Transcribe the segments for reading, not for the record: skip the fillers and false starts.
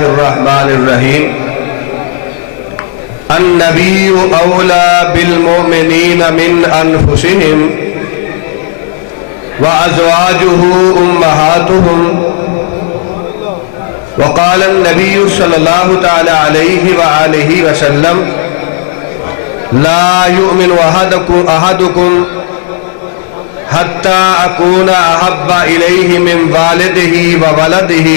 الرحمن الرحیم النبی اولا بالمؤمنین من انفسهم وازواجه امہاتهم وقال النبی صلی اللہ تعالی علیہ وآلہ وسلم لا یؤمن احدکم حتی اکون احب الیہ من والدہ وولدہ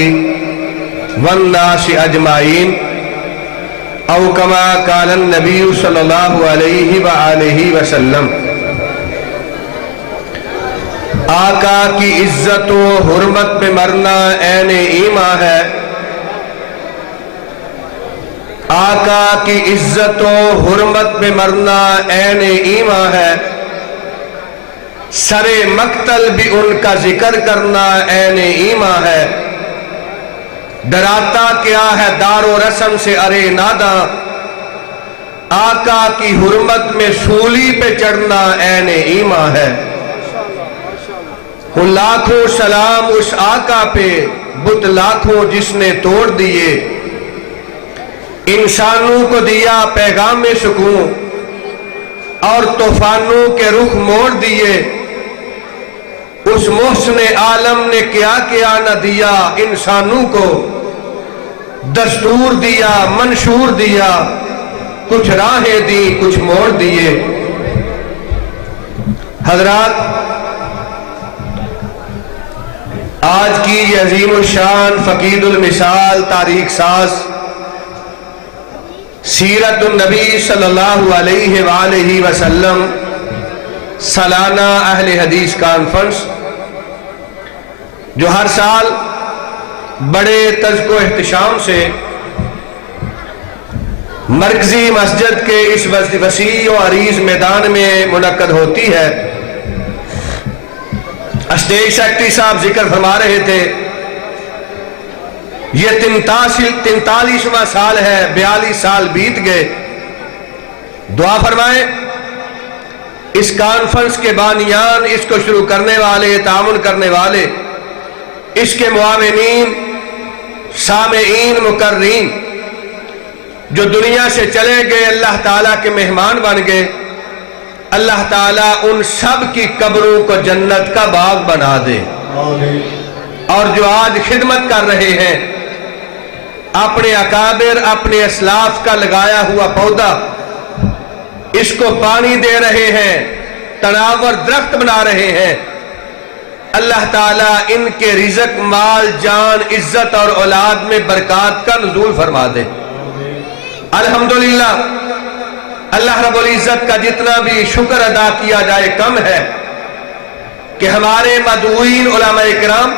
والناس اجمعین او کما قال النبی صلی اللہ علیہ وآلہ وسلم۔ آقا کی عزت و حرمت پہ مرنا عین ایمان ہے، آقا کی عزت و حرمت پہ مرنا عین ایمان ہے، سر مقتل بھی ان کا ذکر کرنا عین ایمان ہے۔ ڈراتا کیا ہے دار و رسم سے ارے ناداں، آقا کی حرمت میں سولی پہ چڑھنا عین ایمان ہے۔ لاکھوں سلام اس آقا پہ بت لاکھوں جس نے توڑ دیے، انسانوں کو دیا پیغام سکون اور طوفانوں کے رخ موڑ دیے۔ اس محسن عالم نے کیا کیا نہ دیا، انسانوں کو دستور دیا منشور دیا، کچھ راہیں دی کچھ موڑ دیے۔ حضرات، آج کی یہ عظیم الشان فقید المثال تاریخ ساز سیرت النبی صلی اللہ علیہ وآلہ وسلم سالانہ اہل حدیث کانفرنس، جو ہر سال بڑے تذک و احتشام سے مرکزی مسجد کے اس وسیع و عریض میدان میں منعقد ہوتی ہے۔ اسٹیج سیکرٹری صاحب ذکر فرما رہے تھے، یہ 43واں سال ہے، 42 سال بیت گئے۔ دعا فرمائیں اس کانفرنس کے بانیان، اس کو شروع کرنے والے، تعاون کرنے والے، اس کے معاونین، سامعین، مقررین جو دنیا سے چلے گئے، اللہ تعالیٰ کے مہمان بن گئے، اللہ تعالیٰ ان سب کی قبروں کو جنت کا باغ بنا دے۔ اور جو آج خدمت کر رہے ہیں، اپنے اکابر اپنے اسلاف کا لگایا ہوا پودا، اس کو پانی دے رہے ہیں، تناور درخت بنا رہے ہیں، اللہ تعالیٰ ان کے رزق، مال، جان، عزت اور اولاد میں برکات کا نزول فرما دے۔ الحمدللہ، اللہ رب العزت کا جتنا بھی شکر ادا کیا جائے کم ہے کہ ہمارے مدعوین علماء کرام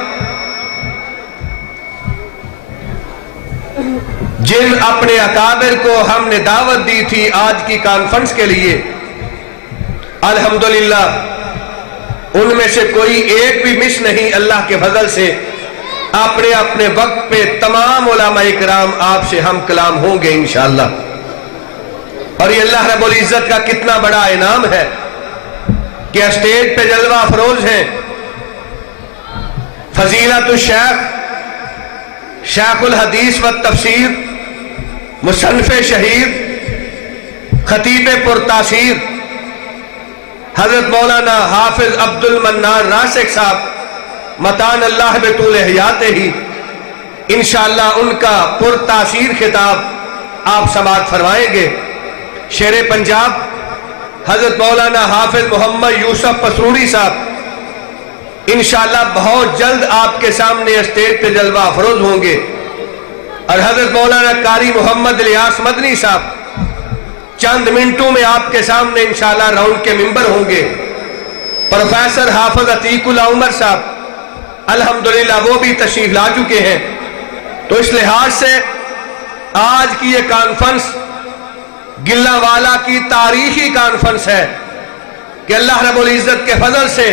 جن اپنے اکابر کو ہم نے دعوت دی تھی آج کی کانفرنس کے لیے، الحمدللہ ان میں سے کوئی ایک بھی مس نہیں، اللہ کے فضل سے اپنے اپنے وقت پہ تمام علماء کرام آپ سے ہم کلام ہوں گے انشاءاللہ۔ اور یہ اللہ رب العزت کا کتنا بڑا انعام ہے کہ اسٹیج پہ جلوہ افروز ہیں فضیلت الشیخ، شیخ الحدیث والتفسیر، مصنف شہیر، خطیب پرتاثیر حضرت مولانا حافظ عبد المنان راسخ صاحب متان اللہ بطول حیاتہ ہی، انشاءاللہ ان کا پرتاثیر خطاب آپ سماعت فرمائیں گے۔ شیر پنجاب حضرت مولانا حافظ محمد یوسف پسروری صاحب انشاءاللہ بہت جلد آپ کے سامنے اسٹیج پہ جلوہ افروز ہوں گے، اور حضرت مولانا قاری محمد الیاس مدنی صاحب چند منٹوں میں آپ کے سامنے انشاءاللہ راؤنڈ کے ممبر ہوں گے۔ پروفیسر حافظ عتیق اللہ عمر صاحب الحمدللہ وہ بھی تشریف لا چکے ہیں۔ تو اس لحاظ سے آج کی یہ کانفرنس گلہوالہ کی تاریخی کانفرنس ہے کہ اللہ رب العزت کے فضل سے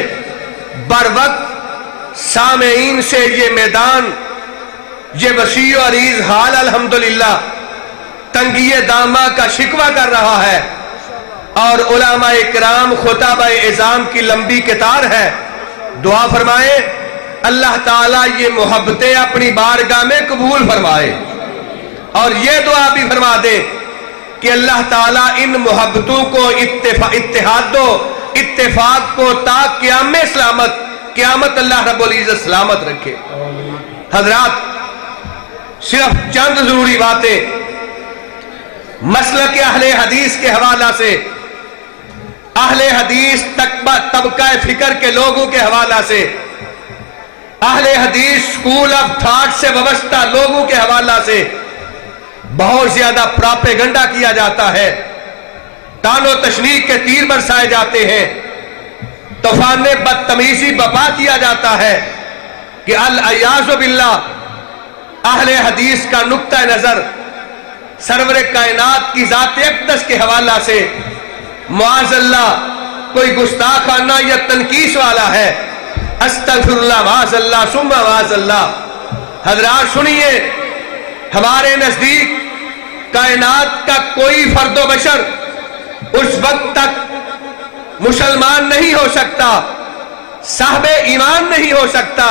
بر وقت سامعین سے یہ میدان، یہ وسیع و عریض حال الحمدللہ تنگی دامہ کا شکوہ کر رہا ہے، اور علماء کرام خطبہ اعظام کی لمبی قطار ہے۔ دعا فرمائے اللہ تعالیٰ یہ محبتیں اپنی بارگاہ میں قبول فرمائے۔ اور یہ دعا بھی فرما دے کہ اللہ تعالیٰ ان محبتوں کو اتحاد و اتفاق کو تا قیامت اللہ رب العزت سلامت رکھے۔ حضرات، صرف چند ضروری باتیں مسلک اہل حدیث کے حوالہ سے، اہل حدیث طبقہ فکر کے لوگوں کے حوالہ سے، اہل حدیث سکول آف تھاٹ سے وابستہ لوگوں کے حوالہ سے بہت زیادہ پراپیگنڈا کیا جاتا ہے، تان و تشنیع کے تیر برسائے جاتے ہیں، طوفان بدتمیزی بپا کیا جاتا ہے کہ العیاذ باللہ اہل حدیث کا نقطہ نظر سرور کائنات کی ذات اقدس کے حوالہ سے معاذ اللہ کوئی گستاخانہ یا تنقیص والا ہے۔ استغفر اللہ، معاذ اللہ، ثم معاذ اللہ۔ حضرات سنیے، ہمارے نزدیک کائنات کا کوئی فرد و بشر اس وقت تک مسلمان نہیں ہو سکتا، صاحب ایمان نہیں ہو سکتا،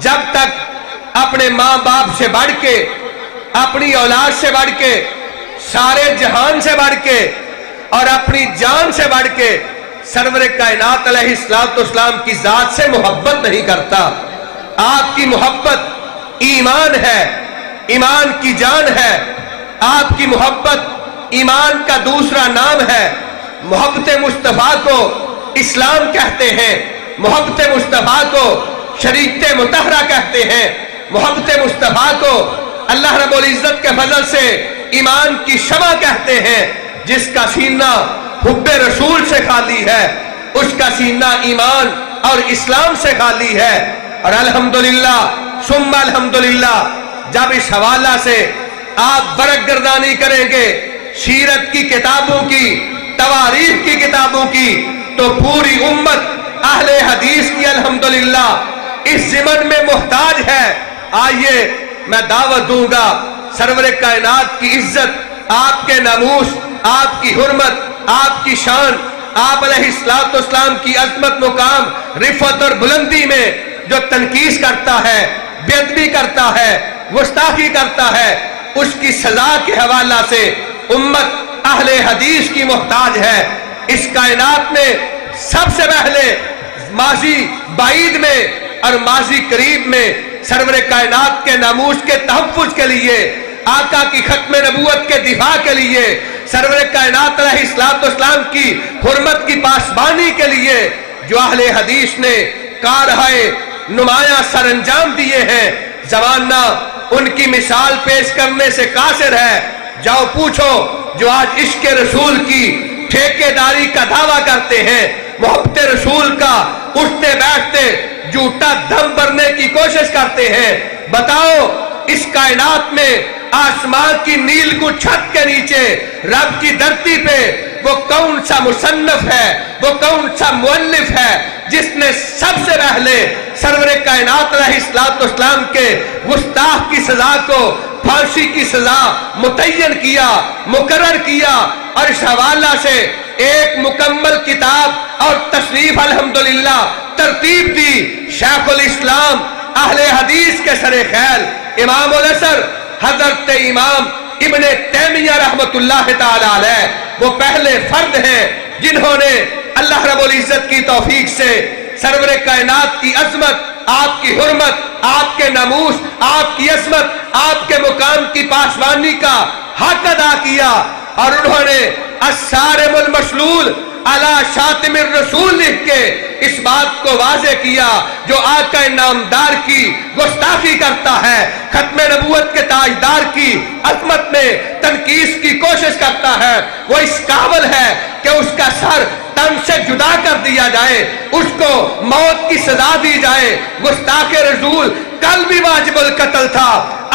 جب تک اپنے ماں باپ سے بڑھ کے، اپنی اولاد سے بڑھ کے، سارے جہان سے بڑھ کے اور اپنی جان سے بڑھ کے سرور کائنات علیہ السلام کی ذات سے محبت نہیں کرتا۔ آپ کی محبت ایمان ہے، ایمان کی جان ہے، آپ کی محبت ایمان کا دوسرا نام ہے۔ محبت مصطفیٰ کو اسلام کہتے ہیں، محبت مصطفیٰ کو شریعت مطہرہ کہتے ہیں، محبت مصطفیٰ کو اللہ رب العزت کے فضل سے ایمان کی شمع کہتے ہیں۔ جس کا سینہ حب رسول سے خالی ہے، اس کا سینہ ایمان اور اسلام سے خالی ہے۔ اور الحمدللہ ثم الحمدللہ جب اس حوالہ سے آپ برق گردانی کریں گے سیرت کی کتابوں کی، تواریخ کی کتابوں کی، تو پوری امت اہل حدیث کی الحمدللہ اس ضمن میں محتاج ہے۔ آئیے میں دعوت دوں گا، سرور کائنات کی عزت، آپ کے ناموس، آپ کی حرمت، آپ کی شان، آپ علیہ السلام کی عظمت، مقام، رفعت اور بلندی میں جو تنقیص کرتا ہے، بے ادبی کرتا ہے، گستاخی کرتا ہے، اس کی سزا کے حوالہ سے امت اہل حدیث کی محتاج ہے۔ اس کائنات میں سب سے پہلے ماضی بعید میں اور ماضی قریب میں سرور کائنات کے ناموس کے تحفظ کے لیے، آقا کی ختم نبوت کے دفاع کے لیے، سرور کائنات علیہ السلام کی حرمت کی پاسبانی کے لیے جو اہل حدیث نے کارہائے نمایاں سر انجام دیے ہیں، زمانہ ان کی مثال پیش کرنے سے قاصر ہے۔ جاؤ پوچھو جو آج عشق رسول کی ٹھیکیداری کا دعویٰ کرتے ہیں، محبت رسول کا اٹھتے بیٹھتے جھوٹا دم بھرنے کی کوشش کرتے ہیں، بتاؤ اس کائنات میں آسمان کی نیل کو چھت کے نیچے رب کی دھرتی پہ وہ کون سا مصنف ہے، وہ کون سا مؤلف ہے جس نے سب سے پہلے سرور کائنات علیہ السلام کے گستاخ کی سزا کو پھانسی کی سزا متعین کیا، مقرر کیا، اور اس حوالہ سے ایک مکمل کتاب اور تصنیف الحمدللہ ترتیب دی۔ شیخ الاسلام اہل حدیث کے سر خیل امام العصر حضرت امام ابن تیمیہ رحمت اللہ تعالی علیہ وہ پہلے فرد ہیں جنہوں نے اللہ رب العزت کی توفیق سے سرور کائنات کی عظمت، آپ کی حرمت، آپ کے ناموس، آپ کی عظمت، آپ کے مقام کی پاسبانی کا حق ادا کیا، اور انہوں نے الصارم المسلول علی شاتم الرسول لکھ کے اس بات کو واضح کیا جو آقا نامدار کی گستاخی کرتا ہے، ختم نبوت کے تاجدار کی عظمت میں تنقیص کی کوشش کرتا ہے، وہ اس قابل ہے کہ اس کا سر تن سے جدا کر دیا جائے، اس کو موت کی سزا دی جائے۔ گستاخ رسول کل بھی واجب القتل تھا،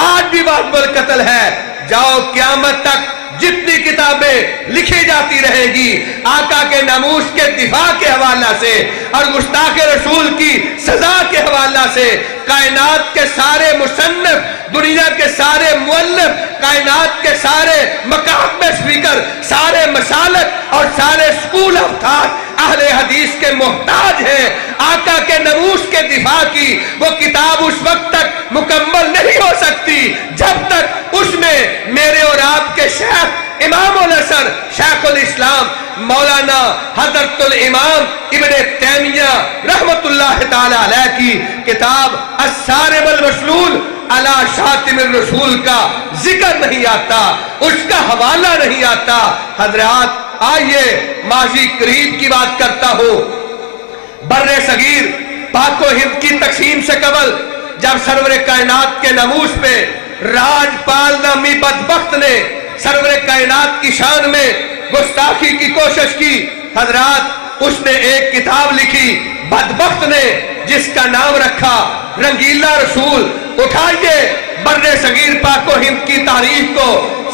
آج بھی واجب القتل ہے۔ جاؤ قیامت تک جتنی کتابیں لکھی جاتی رہے گی آقا کے ناموس کے دفاع کے حوالہ سے اور گستاخ رسول کی سزا کے حوالہ سے، کائنات کے سارے مصنف، دنیا کے سارے مؤلف، کائنات کے سارے مقام میں سپیکر سارے مسالک اور سارے سکول آف تھاٹ اہل حدیث کے محتاج ہیں۔ آقا کے ناموس کے دفاع کی وہ کتاب اس وقت تک مکمل نہیں ہو سکتی جب تک اس میں میرے اور آپ کے شیخ امام الحسن شیخ الاسلام مولانا حضرت الامام ابن تیمیہ رحمت اللہ تعالی علیہ کی کتاب الصارم المسلول علی شاتم الرسول کا ذکر نہیں آتا، اس کا حوالہ نہیں آتا۔ حضرات آئیے ماضی قریب کی بات کرتا ہوں۔ بر صغیر پاک و ہند کی تقسیم سے قبل جب سرور کائنات کے ناموس پہ راجپال نامی بدبخت نے سرور کائنات کی شان میں گستاخی کی کوشش کی، حضرات اس نے ایک کتاب لکھی بدبخت نے جس کا نام رکھا رنگیلا رسول۔ اٹھائیے بر صغیر پاک و ہند کی تاریخ کو،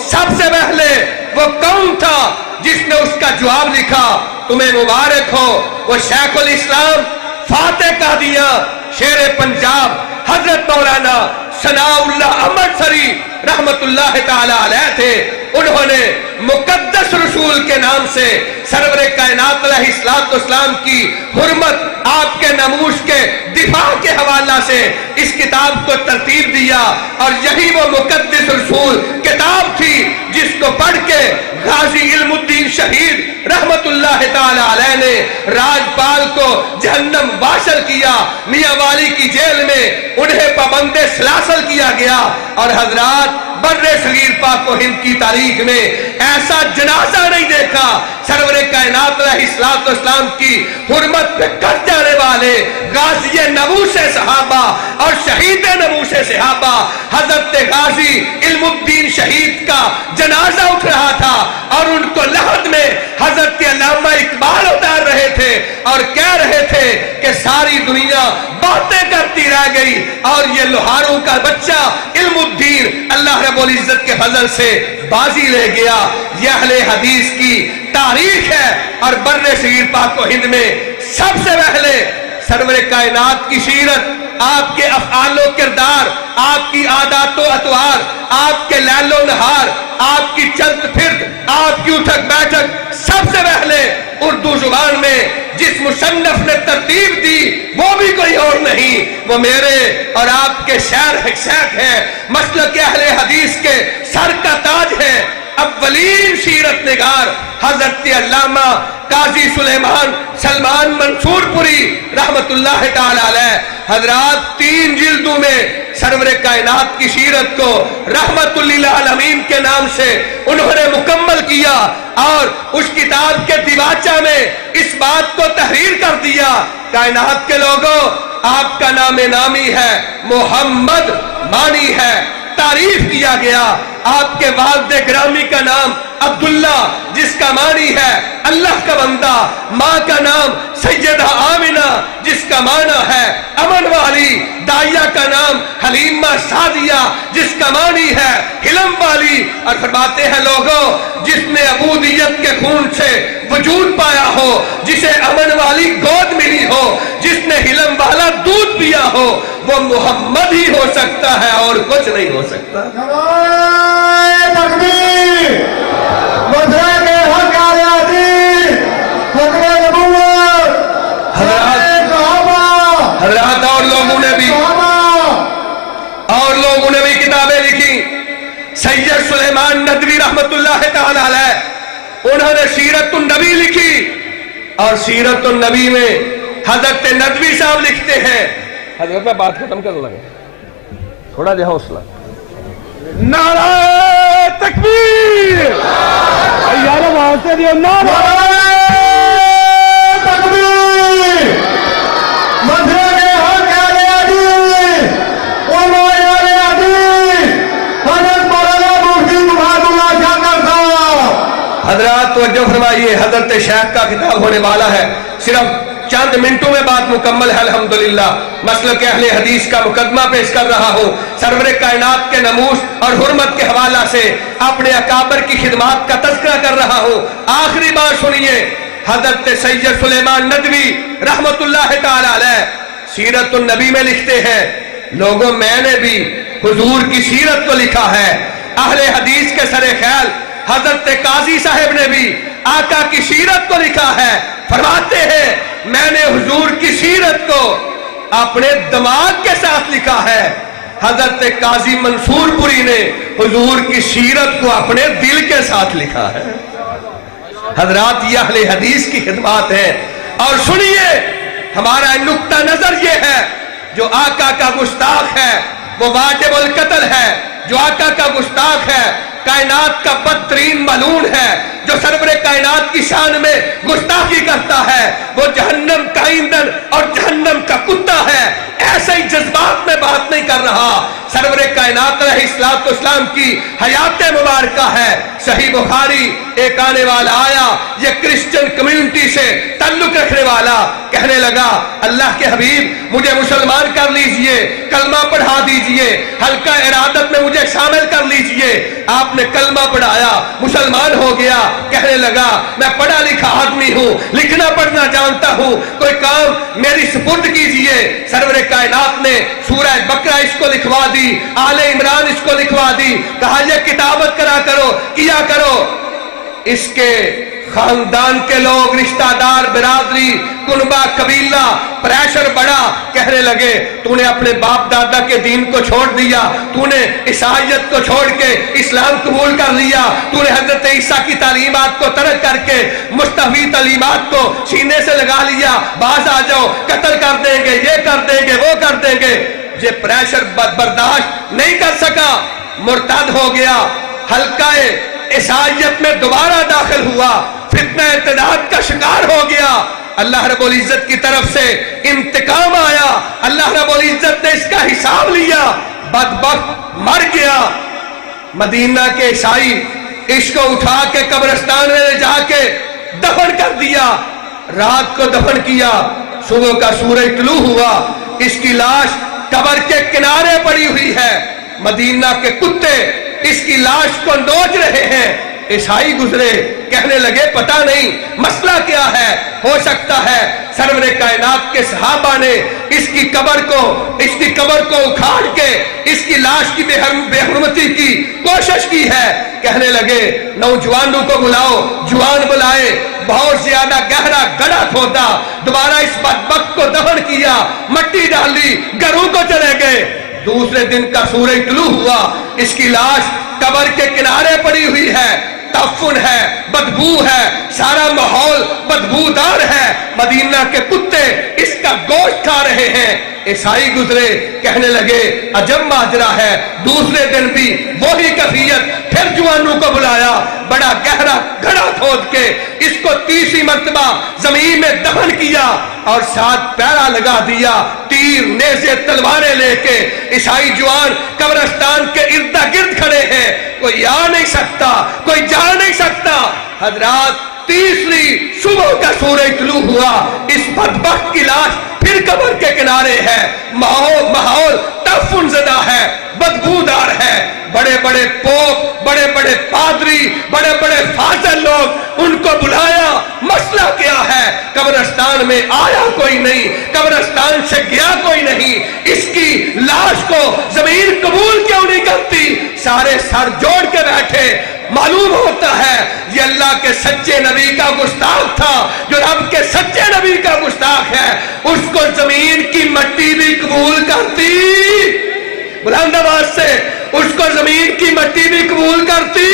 سب سے پہلے وہ کون تھا جس نے اس کا جواب لکھا؟ تمہیں مبارک ہو، وہ شیخ الاسلام فاتح قادیاں شیر پنجاب حضرت مولانا ثناء اللہ احمد سری رحمت اللہ تعالی علیہ تھے۔ انہوں نے مقدس رسول کے نام سے سرور کائنات علیہ السلام کی حرمت، آپ کے ناموس کے دفاع کے حوالہ سے اس کتاب کو ترتیب دیا، اور یہی وہ مقدس رسول کتاب تھی جس کو پڑھ کے غازی علم الدین شہید رحمت اللہ تعالی علیہ نے راجپال کو جہنم واصل کیا، میاں والی کی جیل میں انہیں پابند سلاسل کیا گیا۔ اور حضرات بر صغیر پاک و ہند کی تاریخ میں ایسا جنازہ نہیں دیکھا سرور کائنات علیہ السلام کی حرمت پہ کٹ جانے والے غازی ناموس صحابہ اور شہید ناموس صحابہ حضرت غازی علم الدین شہید کا جنازہ اٹھ رہا تھا، اور ان کو لحد میں حضرت علامہ اقبال اتار رہے تھے اور کہہ رہے تھے کہ ساری دنیا باتیں کرتی رہ گئی اور یہ لوہاروں کا بچہ علم الدین اللہ رب العزت کے فضل سے بازی لے گیا۔ یہ اہل حدیث کی تاریخ ہے، اور بر صغیر پاک و ہند میں سب سے پہلے سرور کائنات کی سیرت، آپ کے افعال و کردار، آپ کی عادات و اطوار، آپ کے لیل و نہار، آپ کی چلت پھرت، آپ کی اٹھک بیٹھک، سب سے پہلے اردو زبان میں جس مصنف نے ترتیب دی وہ بھی کوئی اور نہیں، وہ میرے اور آپ کے شیخ ہیں، مسلک اہل حدیث کے سر کا تاج ہے، اولین سیرت نگار حضرت علامہ قاضی سلمان منصور پوری رحمت اللہ تعالی علیہ۔ حضرات 3 جلدوں میں سرور کائنات کی سیرت کو رحمت للعالمین کے نام سے انہوں نے مکمل کیا، اور اس کتاب کے دیباچہ میں اس بات کو تحریر کر دیا، کائنات کے لوگوں آپ کا نام نامی ہے، محمد مانی ہے، تعریف کیا گیا۔ آپ کے والد گرامی کا نام عبداللہ جس کا معنی ہے اللہ کا بندہ، ماں کا نام سیدہ آمنہ جس کا معنی ہے امن والی، دائیہ کا نام حلیمہ سعدیہ جس کا معنی ہے حلم والی، اور فرماتے ہیں لوگوں جس نے عبودیت کے خون سے وجود پایا ہو، جسے امن والی گود ملی ہو، جس نے حلم والا دودھ پیا ہو، وہ محمد ہی ہو سکتا ہے اور کچھ نہیں ہو سکتا۔ حضرات اور لوگوں نے بھی کتابیں لکھی۔ سید سلیمان ندوی رحمت اللہ تعالی علیہ انہوں نے سیرت النبی لکھی، اور سیرت النبی میں حضرت ندوی صاحب لکھتے ہیں، حضرت میں بات ختم کر لگا، تھوڑا جہاں حوصلہ۔ نعرہ تکبیر، یار وہاں سے دیو نعرہ تکبیر، مدھر کے حق آلے عدی علماء آلے عدی حضرت مولانا مفتی محمد اللہ شاکر صاحب۔ حضرات توجہ فرمائیے، حضرت شیخ کا خطاب ہونے والا ہے، صرف چند منٹوں میں بات مکمل ہے الحمدللہ۔ مسلک اہل حدیث کا مقدمہ پیش کر رہا ہوں، سرور کائنات کے ناموس اور حرمت کے حوالہ سے اپنے اکابر کی خدمات کا تذکرہ کر رہا ہوں۔ آخری بات سنیے، حضرت سید سلیمان ندوی رحمت اللہ تعالی علیہ سیرت النبی میں لکھتے ہیں، لوگوں میں نے بھی حضور کی سیرت کو لکھا ہے۔ اہل حدیث کے سر خیال حضرت قاضی صاحب نے بھی آقا کی سیرت کو لکھا ہے، فرماتے ہیں میں نے حضور کی سیرت کو اپنے دماغ کے ساتھ لکھا ہے، حضرت قاضی منصور پوری نے حضور کی سیرت کو اپنے دل کے ساتھ لکھا ہے۔ حضرات یہ اہل حدیث کی خدمات ہے۔ اور سنیے ہمارا نقطہ نظر یہ ہے، جو آقا کا گستاخ ہے وہ واجب القتل ہے، جو آقا کا گستاخ ہے کائنات کا بدترین ملعون ہے، جو سرور کائنات کی شان میں گستاخی کرتا ہے وہ جہنم کا ایندھن اور جہنم کا کتا ہے۔ ایسے ہی جذبات میں بات نہیں کر رہا، سرور کائنات علیہ السلام کی حیات مبارکہ ہے۔ صحیح بخاری ایک آنے والا آیا، یہ کرسچن کمیونٹی سے تعلق رکھنے والا، کہنے لگا اللہ کے حبیب مجھے مسلمان کر لیجئے، کلمہ پڑھا دیجئے، حلقہ ارادت میں مجھے شامل کر لیجئے۔ آپ نے کلمہ پڑھایا، مسلمان ہو گیا، کہنے لگا میں پڑھا لکھا آدمی ہوں، لکھنا پڑھنا جانتا ہوں، کوئی کام میری سپرد کیجئے۔ سرور کائنات نے سورہ بقرہ اس کو لکھوا دی، آل عمران اس کو لکھوا دی، کہا یہ کتابت کرا کرو، کیا کرو۔ اس کے خاندان کے لوگ، رشتہ دار، برادری، کنبہ، قبیلہ پریشر بڑھا، کہنے لگے تو نے اپنے باپ دادا کے دین کو چھوڑ دیا، تو نے عیسائیت کو چھوڑ کے اسلام قبول کر لیا، تو نے حضرت عیسیٰ کی تعلیمات کو ترک کر کے مستحوی تعلیمات کو سینے سے لگا لیا، باز آ جاؤ، قتل کر دیں گے، یہ کر دیں گے، وہ کر دیں گے۔ یہ پریشر برداشت نہیں کر سکا، مرتد ہو گیا، حلقہ عیسائیت میں دوبارہ داخل ہوا، فتنہ ارتداد کا شکار ہو گیا۔ اللہ رب العزت کی طرف سے انتقام آیا، اللہ رب العزت نے اس کا حساب لیا، بدبخت مر گیا۔ مدینہ کے عیسائی اس کو اٹھا کے قبرستان میں لے جا کے دفن کر دیا، رات کو دفن کیا، صبح کا سورج طلوع ہوا، اس کی لاش قبر کے کنارے پڑی ہوئی ہے، مدینہ کے کتے اس کی لاش کو نوچ رہے ہیں۔ عیسائی گزرے، کہنے لگے پتہ نہیں مسئلہ کیا ہے، ہو سکتا ہے سرور کائنات کے صحابہ نے اس کی قبر کو اکھاڑ کے اس کی لاش کی بے حرمتی کی کوشش کی ہے۔ کہنے لگے نوجوانوں کو بلاؤ، جوان بلائے، بہت زیادہ گہرا گڑھا کھودا، دوبارہ اس بدبخت کو دفن کیا، مٹی ڈالی، گھروں کو چلے گئے۔ دوسرے دن کا سورج طلوع ہوا، اس کی لاش قبر کے کنارے پڑی ہوئی ہے، تعفن ہے، بدبو ہے، سارا ماحول بدبودار ہے، مدینہ کے کتے اس کا گوشت کھا رہے ہیں۔ عیسائی گزرے، کہنے لگے عجب ماجرا ہے۔ دوسرے دن بھی وہی کیفیت، پھر جوانوں کو بلایا، بڑا گہرا گڑھا کھود کے اس کو تیسری مرتبہ زمین میں دفن کیا اور 7 پیرا لگا دیا، تیر، نیزے، تلواریں لے کے عیسائی جوان قبرستان کے ارد گرد کھڑے ہیں، کوئی آ نہیں سکتا، کوئی جا نہیں سکتا۔ حضرات تیسری صبح کا سورج طلوع ہوا، اس بدبخت کی لاش پھر قبر کے کنارے ہے، ماحول تعفن زدہ ہے، بدبودار ہے۔ بڑے بڑے پوپ، بڑے بڑے پادری، بڑے بڑے فاضل لوگ، ان کو بلایا، مسئلہ کیا ہے؟ قبرستان میں آیا کوئی نہیں، قبرستان سے گیا کوئی نہیں، اس کی لاش کو زمین قبول کیوں نہیں کرتی؟ سارے سر جوڑ کے بیٹھے۔ معلوم ہوتا ہے یہ اللہ کے سچے نبی کا گستاخ تھا، جو رب کے سچے نبی کا گستاخ ہے، اس کو زمین کی مٹی بھی قبول کرتی، بلند آواز سے، اس کو زمین کی مٹی بھی قبول کرتی۔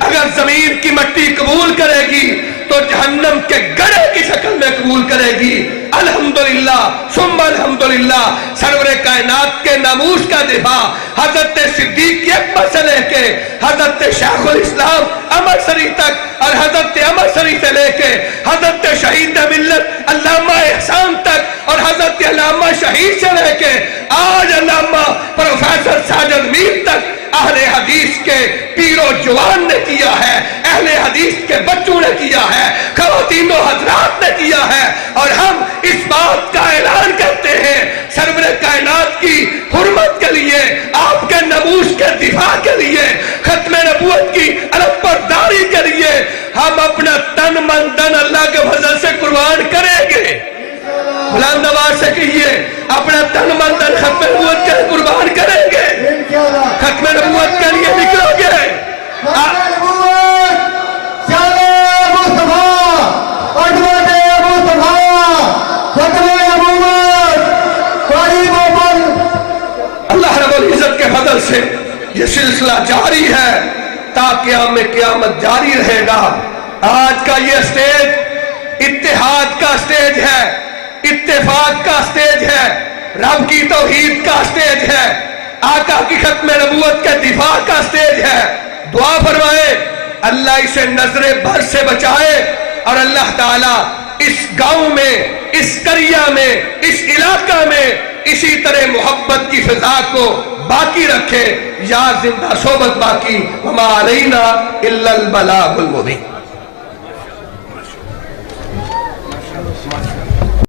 اگر زمین کی مٹی قبول کرے گی تو جہنم کے گڑھے کی شکل میں قبول کرے گی۔ الحمدللہ ثم الحمدللہ، سرور کائنات کے ناموس کا دفاع حضرت صدیق اکبر سے لے کے حضرت شیخ الاسلام عمر سری تک، اور حضرت عمر سری سے لے کے حضرت شہید ملت علامہ احسان تک، اور حضرت علامہ شہید سے لے کے آج علامہ پروفیسر ساجد میر تک، اہل حدیث کے پیر و جوان نے کیا ہے، اہل حدیث کے بچوں نے کیا ہے، خواتین و حضرات نے کیا ہے، اور ہم اس بات کا اعلان کرتے ہیں سرور کائنات کی حرمت کے لیے، آپ کے ناموس کے دفاع کے لیے، ختم نبوت کی علمبرداری کے لیے ہم اپنا تن من دن اللہ کے فضل سے قربان کریں گے۔ بلند آواز سے کہیے اپنا تن من دن ختم نبوت کے قربان کریں گے، ختم نبوت کے لیے نکلو گے، اللہ رب العزت کے فضل سے یہ سلسلہ جاری ہے تا قیام قیامت جاری رہے گا۔ آج کا یہ سٹیج اتحاد کا سٹیج ہے، اتفاق کا سٹیج ہے، رب کی توحید کا سٹیج ہے، آقا کی ختم نبوت کے دفاع کا سٹیج ہے۔ دعا فرمائے اللہ اسے نظر بد سے بچائے اور اللہ تعالیٰ اس گاؤں میں، اس قریہ میں، اس علاقہ میں اسی طرح محبت کی فضا کو باقی رکھے۔ یا زندہ صحبت باقی، وما علینا الا البلاغ المبین۔